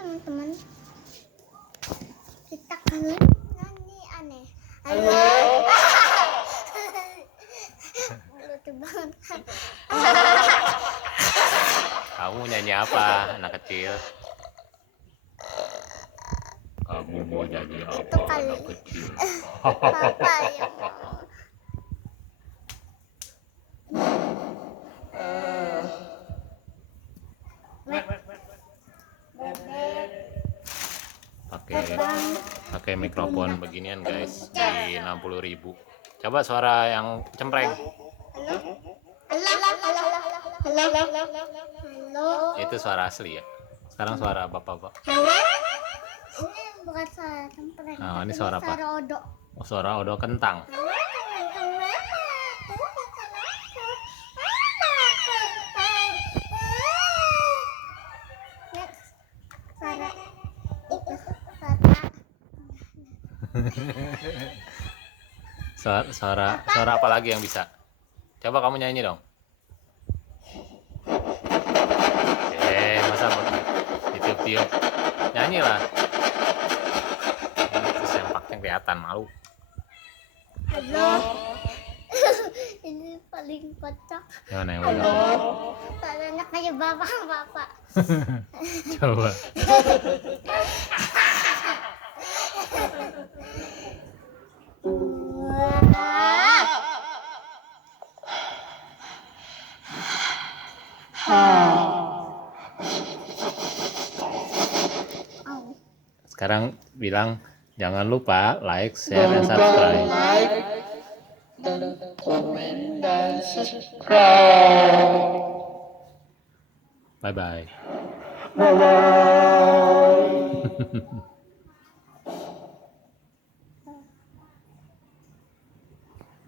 teman-teman, kita kan nyanyi aneh. Lucu banget. Kamu nyanyi apa, anak kecil? Kamu mau nyanyi apa, Itu kali. anak kecil? Papa yang mau. Pakai mikrofon beginian guys di 60.000. Coba suara yang cempreng. Halo. Itu suara asli ya. Sekarang suara bapak. Ini bukan suara cempreng. Nah, ini suara apa? Suara odok. Oh, suara odol kentang. Suara apa lagi yang bisa? Coba kamu nyanyi dong. Masa ditiup-tiup? Nyanyilah. Itu sempaknya kelihatan, malu. Halo. Ini paling kocak. Gimana yang Halo. Tanya kayak bapak. Coba. Sekarang bilang jangan lupa like, share, dan subscribe. Dan komen dan subscribe. Bye bye. Bye bye.